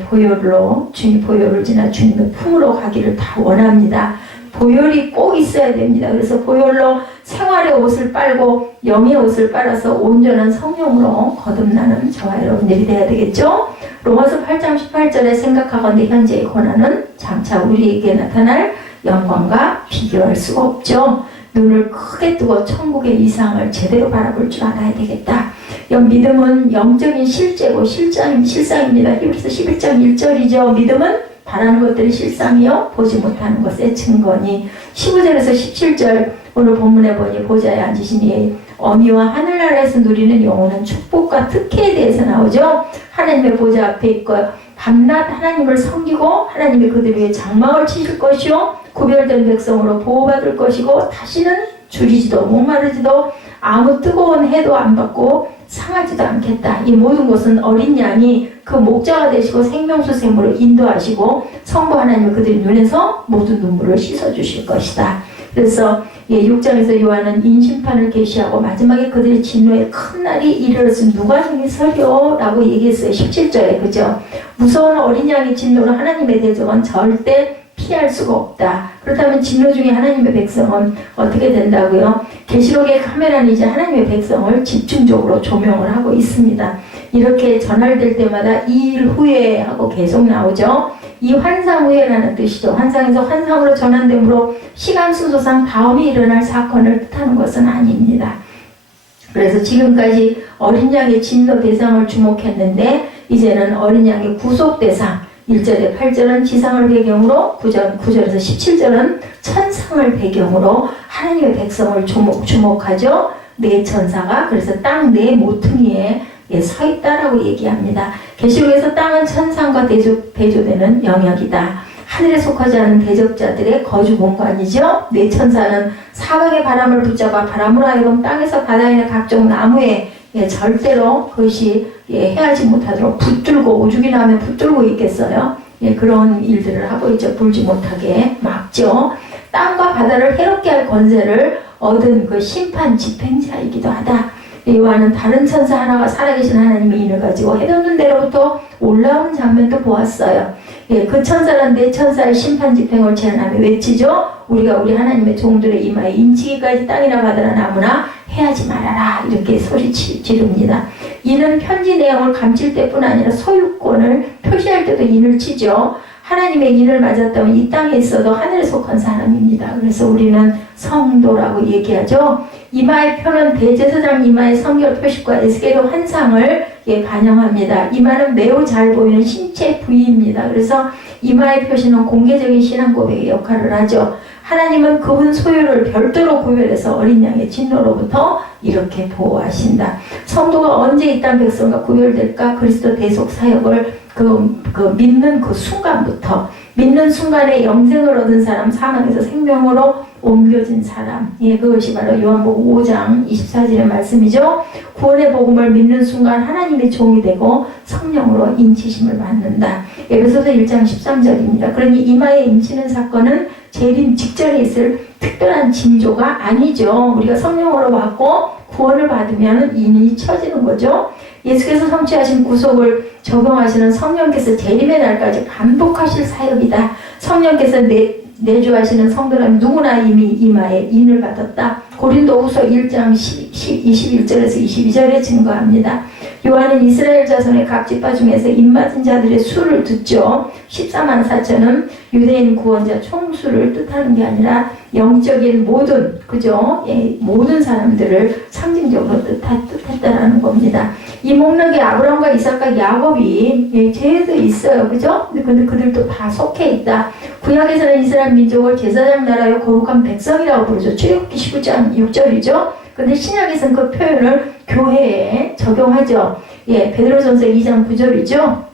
보혈로 주님 보혈을 지나 주님의 품으로 가기를 다 원합니다. 보혈이 꼭 있어야 됩니다. 그래서 보혈로 생활의 옷을 빨고 영의 옷을 빨아서 온전한 성령으로 거듭나는 저와 여러분들이 돼야 되겠죠? 로마서 8장 18절에 생각하건대 현재의 고난은 장차 우리에게 나타날 영광과 비교할 수가 없죠. 눈을 크게 뜨고 천국의 이상을 제대로 바라볼 줄 알아야 되겠다. 믿음은 영적인 실제고 실상입니다. 히브리서 11장 1절이죠. 믿음은 바라는 것들이 실상이요 보지 못하는 것의 증거니. 15절에서 17절 오늘 본문에 보니 보좌에 앉으시니 어미와 하늘나라에서 누리는 영혼은 축복과 특혜에 대해서 나오죠. 하나님의 보좌 앞에 있고 밤낮 하나님을 섬기고 하나님이 그들 위해 장막을 치실 것이요 구별된 백성으로 보호받을 것이고 다시는 줄이지도 목마르지도 아무 뜨거운 해도 안 받고 상하지도 않겠다. 이 모든 것은 어린 양이 그 목자가 되시고 생명수 샘으로 인도하시고 성부 하나님이 그들의 눈에서 모든 눈물을 씻어주실 것이다. 그래서 6장에서 요한은 인심판을 계시하고 마지막에 그들의 진노의 큰 날이 이르렀으면 누가 능히 서려? 라고 얘기했어요. 17절에. 그죠? 무서운 어린 양의 진노로 하나님의 대적은 절대 피할 수가 없다. 그렇다면 진노 중에 하나님의 백성은 어떻게 된다고요? 계시록의 카메라는 이제 하나님의 백성을 집중적으로 조명을 하고 있습니다. 이렇게 전할될 때마다 이 일 후에 하고 계속 나오죠. 이 환상 후에라는 뜻이죠. 환상에서 환상으로 전환되므로 시간 순서상 다음에 일어날 사건을 뜻하는 것은 아닙니다. 그래서 지금까지 어린 양의 진노 대상을 주목했는데 이제는 어린 양의 구속 대상 1절에 8절은 지상을 배경으로 9절에서 17절은 천상을 배경으로 하나님의 백성을 주목하죠. 네 천사가 그래서 땅 네 모퉁이에 서 있다라고 얘기합니다. 계시록에서 땅은 천상과 대조되는 영역이다. 하늘에 속하지 않은 대적자들의 거주 공간이죠. 네 천사는 사방의 바람을 붙잡아 바람으로 하여금 땅에서 바다에 있는 각종 나무에 절대로 그것이 해하지 못하도록 붙들고 오죽이 나면 붙들고 있겠어요. 그런 일들을 하고 있죠. 불지 못하게 막죠. 땅과 바다를 해롭게 할 권세를 얻은 그 심판 집행자이기도 하다. 요한은 다른 천사 하나가 살아계신 하나님의 인을 가지고 해돋는 데로부터 올라오는 장면도 보았어요. 그 천사는 네 천사의 심판 집행을 제안하며 외치죠. 우리가 우리 하나님의 종들의 이마에 인치기까지 땅이나 바다나 나무나 해하지 말아라. 이렇게 소리 지릅니다. 이는 편지 내용을 감칠 때뿐 아니라 소유권을 표시할 때도 인을 치죠. 하나님의 인을 맞았다면 이 땅에 있어도 하늘에 속한 사람입니다. 그래서 우리는 성도라고 얘기하죠. 이마의 표는 대제사장 이마의 성결 표식과 에스겔의 환상을 반영합니다. 이마는 매우 잘 보이는 신체 부위입니다. 그래서 이마의 표시는 공개적인 신앙 고백의 역할을 하죠. 하나님은 그분 소유를 별도로 구별해서 어린 양의 진노로부터 이렇게 보호하신다. 성도가 언제 이 땅 백성과 구별될까? 그리스도 대속 사역을 믿는 그 순간부터, 믿는 순간에 영생을 얻은 사람, 사망에서 생명으로 옮겨진 사람. 그것이 바로 요한복음 5장 24절의 말씀이죠. 구원의 복음을 믿는 순간 하나님의 종이 되고 성령으로 인치심을 받는다. 에베소서 1장 13절입니다. 그러니 이마에 인치는 사건은 재림 직전에 있을 특별한 징조가 아니죠. 우리가 성령으로 받고 구원을 받으면 인이 쳐지는 거죠. 예수께서 성취하신 구속을 적용하시는 성령께서 재림의 날까지 반복하실 사역이다. 성령께서 내주하시는 성도라면 누구나 이미 이마에 인을 받았다. 고린도후서 1장 21절에서 22절에 증거합니다. 요한은 이스라엘 자손의 각 지파 중에서 인 맞은 자들의 수를 듣죠. 14만 4천은 유대인 구원자 총수를 뜻하는 게 아니라 영적인 모든, 그죠? 모든 사람들을 상징적으로 뜻했다라는 겁니다. 이 목록에 아브라함과 이삭과 야곱이 죄도 있어요. 그죠? 근데 그들도 다 속해 있다. 구약에서는 이스라엘 민족을 제사장 나라의 거룩한 백성이라고 부르죠. 출애굽기 19장 6절이죠. 근데 신약에서는 그 표현을 교회에 적용하죠. 베드로전서 2장 9절이죠.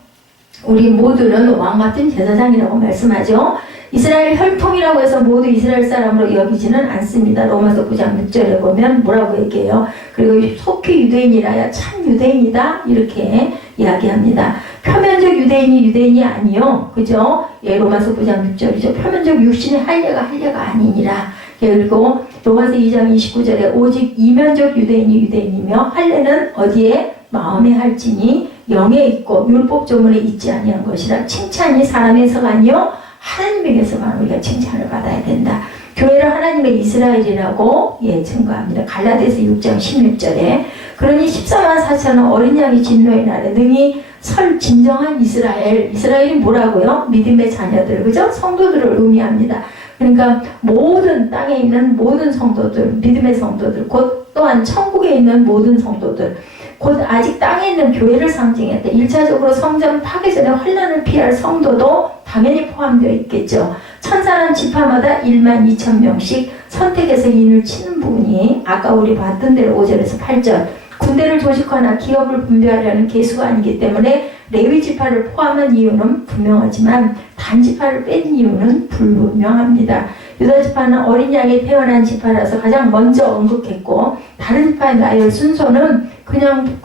우리 모두는 왕같은 제사장이라고 말씀하죠. 이스라엘 혈통이라고 해서 모두 이스라엘 사람으로 여기지는 않습니다. 로마서 9장 6절에 보면 뭐라고 얘기해요? 그리고 속히 유대인이라야 참 유대인이다 이렇게 이야기합니다. 표면적 유대인이 아니요. 그죠? 로마서 9장 6절이죠. 표면적 육신의 할례가 아니니라. 그리고 로마서 2장 29절에 오직 이면적 유대인이며 할례는 어디에? 마음에 할지니 영에 있고 율법 조문에 있지 아니한 것이라. 칭찬이 사람에서가 아니요 하나님에게서만 우리가 칭찬을 받아야 된다. 교회를 하나님의 이스라엘이라고 증거합니다. 갈라디아서 6장 16절에 그러니 14만 4천은 어린 양이 진노의 날에 능히 설 진정한 이스라엘이 뭐라고요? 믿음의 자녀들, 그죠? 성도들을 의미합니다. 그러니까 모든 땅에 있는 모든 성도들, 믿음의 성도들, 곧 또한 천국에 있는 모든 성도들, 곧 아직 땅에 있는 교회를 상징했다. 1차적으로 성전 파괴 전에 환난을 피할 성도도 당연히 포함되어 있겠죠. 천사는 지파마다 1만 2천 명씩 선택해서 인을 치는 부분이 아까 우리 봤던 대로 5절에서 8절 군대를 조직하거나 기업을 분배하려는 계수가 아니기 때문에 레위 지파를 포함한 이유는 분명하지만 단 지파를 뺀 이유는 불분명합니다. 유다 지파는 어린 양이 태어난 지파라서 가장 먼저 언급했고 다른 지파의 나열 순서는 그냥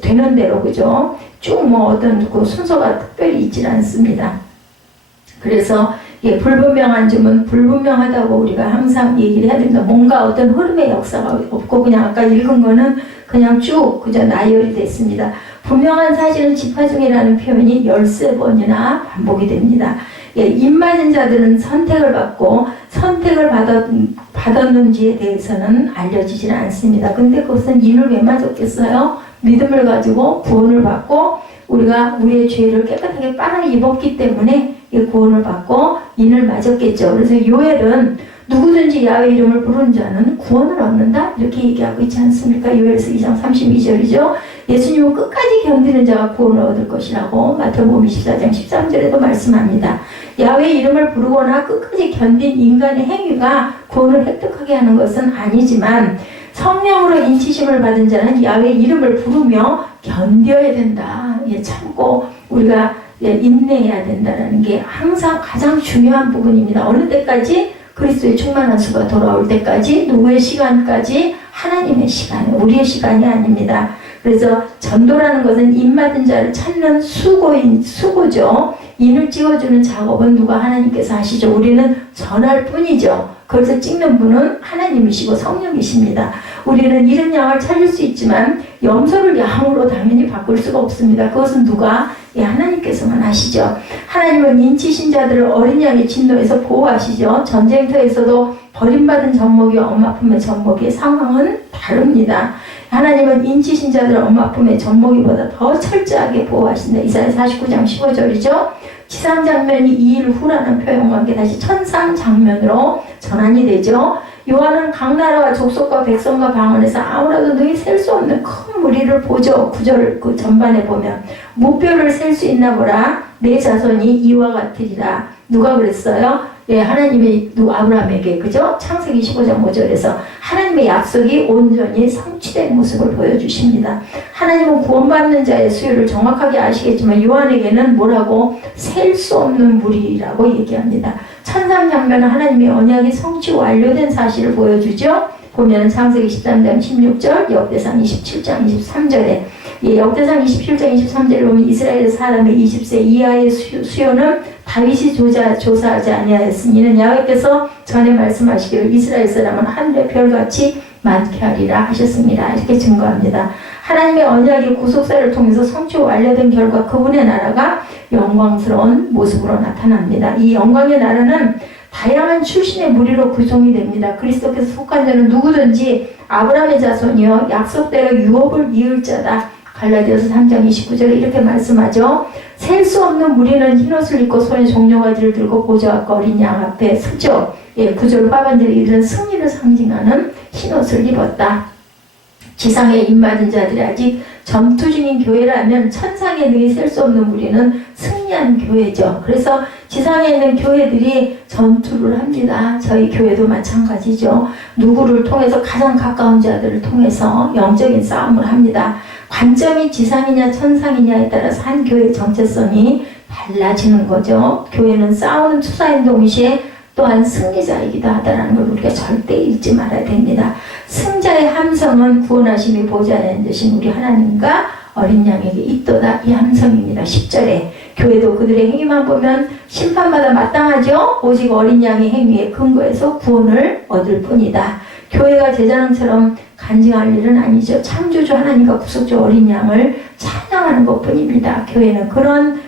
되는 대로 그죠? 쭉 어떤 그 순서가 특별히 있지 않습니다. 그래서 불분명한 점은 불분명하다고 우리가 항상 얘기를 해야 됩니다. 뭔가 어떤 흐름의 역사가 없고 그냥 아까 읽은 거는 그냥 쭉 그저 나열이 됐습니다. 분명한 사실은 지파중이라는 표현이 13번이나 반복이 됩니다. 입맞은 자들은 선택을 받고 선택을 받았는지에 대해서는 알려지지는 않습니다. 근데 그것은 인을 왜 맞았겠어요? 믿음을 가지고 구원을 받고 우리가 우리의 죄를 깨끗하게 빨아 입었기 때문에 구원을 받고 인을 맞았겠죠. 그래서 요엘은 누구든지 야훼 이름을 부르는 자는 구원을 얻는다 이렇게 얘기하고 있지 않습니까? 요엘서 2장 32절이죠. 예수님은 끝까지 견디는 자가 구원을 얻을 것이라고 마태복음 24장 13절에도 말씀합니다. 야훼 이름을 부르거나 끝까지 견딘 인간의 행위가 구원을 획득하게 하는 것은 아니지만 성령으로 인치심을 받은 자는 야훼 이름을 부르며 견뎌야 된다. 참고 우리가 인내해야 된다는 게 항상 가장 중요한 부분입니다. 어느 때까지? 그리스도의 충만한 수가 돌아올 때까지. 누구의 시간까지? 하나님의 시간, 우리의 시간이 아닙니다. 그래서 전도라는 것은 인맞은 자를 찾는 수고죠. 인을 찍어주는 작업은 누가 하나님께서 하시죠. 우리는 전할 뿐이죠. 그래서 찍는 분은 하나님이시고 성령이십니다. 우리는 잃은 양을 찾을 수 있지만 염소를 양으로 당연히 바꿀 수가 없습니다. 그것은 누가 예, 하나님께서만 아시죠. 하나님은 인치신 자들을 어린 양의 진노에서 보호하시죠. 전쟁터에서도 버림받은 젖먹이와 엄마 품의 젖먹이의 상황은 다릅니다. 하나님은 인치신 자들을 엄마 품의 젖먹이보다 더 철저하게 보호하신다. 이사야 49장 15절이죠. 지상 장면이 2일 후라는 표현과 함께 다시 천상 장면으로 전환이 되죠. 요한은 각 나라와 족속과 백성과 방언에서 아무라도 능히 셀 수 없는 큰 무리를 보죠. 구절 그 전반에 보면 무뼈를 셀 수 있나 보라. 내 자손이 이와 같으리라. 누가 그랬어요? 예, 하나님의 아브라함에게, 그죠? 창세기 15장 5절에서 하나님의 약속이 온전히 성취된 모습을 보여주십니다. 하나님은 구원받는 자의 수요를 정확하게 아시겠지만 요한에게는 뭐라고? 셀 수 없는 무리라고 얘기합니다. 천상 장면은 하나님의 언약이 성취 완료된 사실을 보여주죠. 보면 창세기 13장 16절, 역대상 27장 23절에 예, 역대상 27장 23절에 보면 이스라엘 사람의 20세 이하의 수요는 다윗이 조사하지 아니하였으니 이는 야훼께서 전에 말씀하시기를 이스라엘 사람은 하늘의 별같이 많게 하리라 하셨습니다. 이렇게 증거합니다. 하나님의 언약의 구속사를 통해서 성취 완료된 결과 그분의 나라가 영광스러운 모습으로 나타납니다. 이 영광의 나라는 다양한 출신의 무리로 구성이 됩니다. 그리스도께서 속한 자는 누구든지 아브라함의 자손이요 약속대로 유업을 이을 자다. 갈라디아서 3장 29절에 이렇게 말씀하죠. 셀 수 없는 무리는 흰옷을 입고 손에 종려가지를 들고 보좌 앞과 어린 양 앞에 서죠. 예, 9절 하반절에 이른 승리를 상징하는 흰옷을 입었다. 지상에 입맞은 자들이 아직 전투 중인 교회라면 천상에 능히 셀 수 없는 무리는 승리한 교회죠. 그래서 지상에 있는 교회들이 전투를 합니다. 저희 교회도 마찬가지죠. 누구를 통해서 가장 가까운 자들을 통해서 영적인 싸움을 합니다. 관점이 지상이냐 천상이냐에 따라서 한 교회의 정체성이 달라지는 거죠. 교회는 싸우는 투사인 동시에 또한 승리자이기도 하다는 걸 우리가 절대 잊지 말아야 됩니다. 승자의 함성은 구원하심이 보좌에 앉으신 우리 하나님과 어린 양에게 있도다. 이 함성입니다. 10절에 교회도 그들의 행위만 보면 심판마다 마땅하죠. 오직 어린 양의 행위에 근거해서 구원을 얻을 뿐이다. 교회가 제사장처럼 간증할 일은 아니죠. 창조주 하나님과 구속주 어린 양을 찬양하는 것뿐입니다. 교회는 그런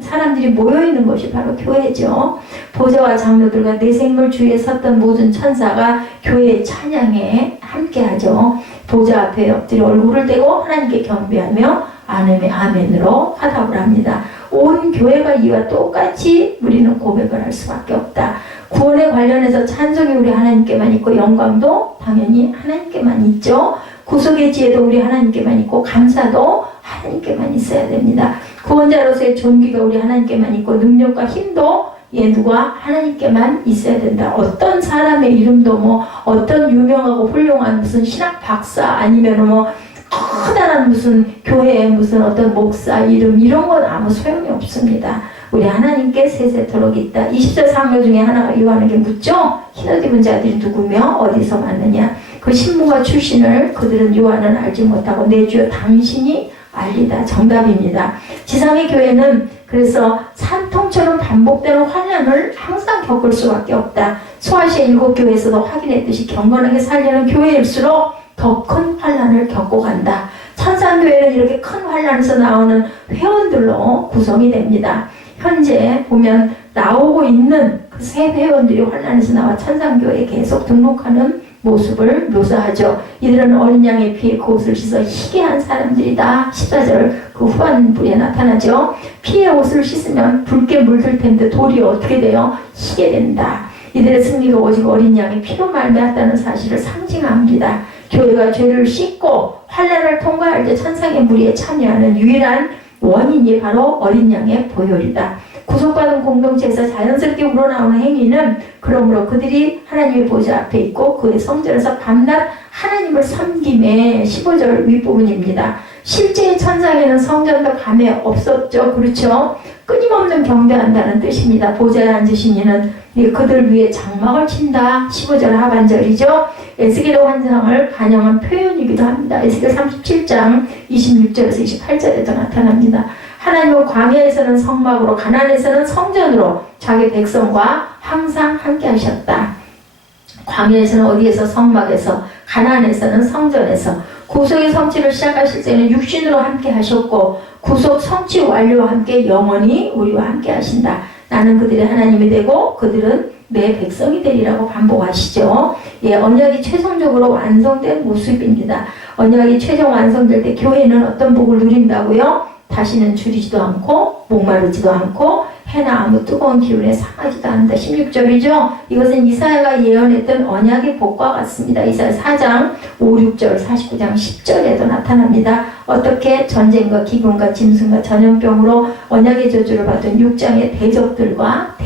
사람들이 모여있는 것이 바로 교회죠. 보좌와 장로들과 내 생물 주위에 섰던 모든 천사가 교회의 찬양에 함께하죠. 보좌 앞에 엎드려 얼굴을 대고 하나님께 경배하며 아멘으로 화답을 합니다. 온 교회가 이와 똑같이 우리는 고백을 할 수밖에 없다. 구원에 관련해서 찬송이 우리 하나님께만 있고 영광도 당연히 하나님께만 있죠. 구속의 지혜도 우리 하나님께만 있고 감사도 하나님께만 있어야 됩니다. 구원자로서의 존귀가 우리 하나님께만 있고 능력과 힘도 누가 하나님께만 있어야 된다. 어떤 사람의 이름도 어떤 유명하고 훌륭한 무슨 신학 박사 아니면 커다란 무슨 교회의 무슨 어떤 목사 이름 이런 건 아무 소용이 없습니다. 우리 하나님께 세세토록 있다. 20절 상명 중에 하나가 요한에게 묻죠. 흰옷 입은 자들이 누구며 어디서 왔느냐. 그 신부가 출신을 그들은 요한은 알지 못하고 내 주여 당신이 알리다. 정답입니다. 지상의 교회는 그래서 산통처럼 반복되는 환난을 항상 겪을 수밖에 없다. 소아시아 7교회에서도 확인했듯이 경건하게 살려는 교회일수록 더 큰 환난을 겪고 간다. 천상교회는 이렇게 큰 환난에서 나오는 회원들로 구성이 됩니다. 현재 보면 나오고 있는 그 새 회원들이 환난에서 나와 천상교회에 계속 등록하는 모습을 묘사하죠. 이들은 어린 양의 피에 그 옷을 씻어 희게 한 사람들이다. 14절 그 후반부에 나타나죠. 피에 옷을 씻으면 붉게 물들 텐데 도리어 어떻게 돼요? 희게 된다. 이들의 승리가 오직 어린 양의 피로 말미암았다는 사실을 상징합니다. 교회가 죄를 씻고 환난을 통과할 때 천상의 무리에 참여하는 유일한 원인이 바로 어린 양의 보혈이다. 구속받은 공동체에서 자연스럽게 우러나오는 행위는 그러므로 그들이 하나님의 보좌 앞에 있고 그의 성전에서 밤낮 하나님을 섬김의 15절 윗부분입니다. 실제 천상에는 성전도 밤에 없었죠. 그렇죠? 끊임없는 경배한다는 뜻입니다. 보좌에 앉으신 이는 그들 위에 장막을 친다. 15절 하반절이죠. 에스겔의 환상을 반영한 표현이기도 합니다. 에스겔 37장 26절에서 28절에도 나타납니다. 하나님은 광야에서는 성막으로 가나안에서는 성전으로 자기 백성과 항상 함께 하셨다. 광야에서는 어디에서? 성막에서. 가나안에서는 성전에서, 구속의 성취를 시작하실 때는 육신으로 함께 하셨고 구속 성취 완료와 함께 영원히 우리와 함께 하신다. 나는 그들의 하나님이 되고 그들은 내 백성이 되리라고 반복하시죠. 예, 언약이 최종적으로 완성된 모습입니다. 언약이 최종 완성될 때 교회는 어떤 복을 누린다고요? 다시는 줄이지도 않고 목마르지도 않고 해나 아무 뜨거운 기운에 상하지도 않는다. 16절이죠. 이것은 이사야가 예언했던 언약의 복과 같습니다. 이사야 4장 5, 6절, 49장 10절에도 나타납니다. 어떻게 전쟁과 기근과 짐승과 전염병으로 언약의 저주를 받은 6장의 대적들과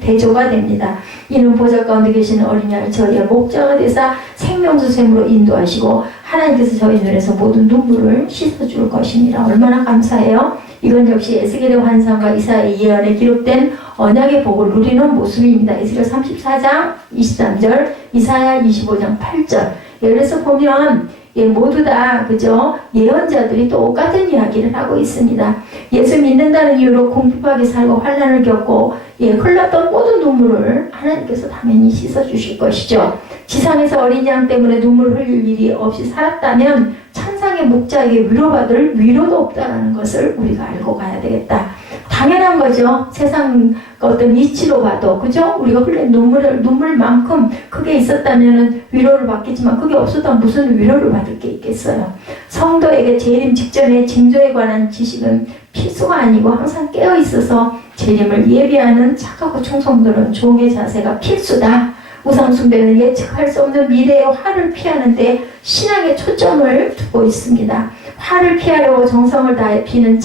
대조가 됩니다. 이는 보좌 가운데 계시는 어린 양 저희의 목자가 되사 생명수샘으로 인도하시고 하나님께서 저희 눈에서 모든 눈물을 씻어줄 것입니다. 얼마나 감사해요. 이건 역시 에스겔의 환상과 이사야의 예언에 기록된 언약의 복을 누리는 모습입니다. 에스겔 34장 23절, 이사야 25장 8절. 그래서 보면 모두 다 그죠? 예언자들이 똑같은 이야기를 하고 있습니다. 예수 믿는다는 이유로 궁핍하게 살고 환난을 겪고 흘렀던 모든 눈물을 하나님께서 당연히 씻어주실 것이죠. 지상에서 어린 양 때문에 눈물 흘릴 일이 없이 살았다면 천상의 목자에게 위로받을 위로도 없다는 것을 우리가 알고 가야 되겠다. 당연한 거죠. 세상 어떤 이치로 봐도 그죠? 우리가 흘린 눈물만큼 그게 있었다면 위로를 받겠지만 그게 없었다면 무슨 위로를 받을 게 있겠어요. 성도에게 재림 직전에 징조에 관한 지식은 필수가 아니고 항상 깨어 있어서 재림을 예비하는 착하고 충성들은 종의 자세가 필수다. 우상 숭배는 예측할 수 없는 미래의 화를 피하는데 신앙의 초점을 두고 있습니다. 화를 피하려고 정성을 다해 비는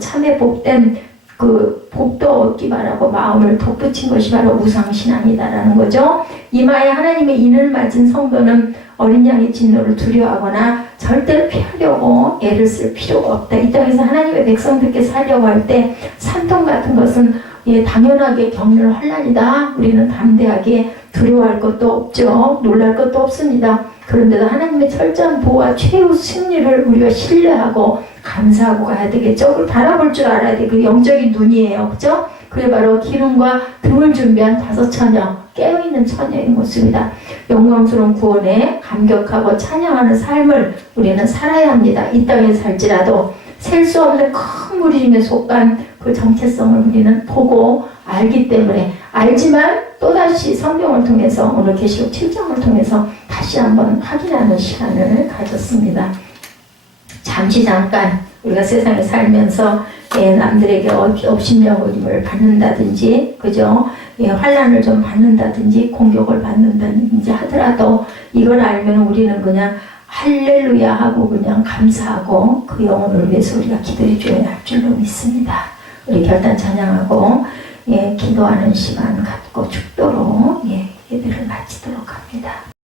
참에 복된 복도 얻기 바라고 마음을 덧붙인 것이 바로 우상신앙이다라는 거죠. 이마에 하나님의 인을 맞은 성도는 어린 양의 진노를 두려워하거나 절대로 피하려고 애를 쓸 필요가 없다. 이 땅에서 하나님의 백성들께 살려고 할 때 산통 같은 것은 당연하게 겪는 환난이다. 우리는 담대하게 두려워할 것도 없죠. 놀랄 것도 없습니다. 그런데도 하나님의 철저한 보호와 최후 승리를 우리가 신뢰하고 감사하고 가야 되겠죠. 그걸 바라볼 줄 알아야 돼. 그 영적인 눈이에요. 그죠? 그게 바로 기름과 등을 준비한 5 처녀, 깨어있는 처녀의 모습이다. 영광스러운 구원에 감격하고 찬양하는 삶을 우리는 살아야 합니다. 이 땅에 살지라도 셀 수 없는 큰 무리임에 속한 그 정체성을 우리는 보고 알기 때문에 알지만 또다시 성경을 통해서 오늘 계시록 7장을 통해서 다시 한번 확인하는 시간을 가졌습니다. 잠깐 우리가 세상에 살면서 남들에게 업신여김을 받는다든지 그죠? 환난을 좀 받는다든지 공격을 받는다든지 하더라도 이걸 알면 우리는 그냥 할렐루야 하고 그냥 감사하고 그 영혼을 위해서 우리가 기도해 줘야 할 줄로 믿습니다. 우리 결단 찬양하고 기도하는 시간 갖고 죽도록 예배를 마치도록 합니다.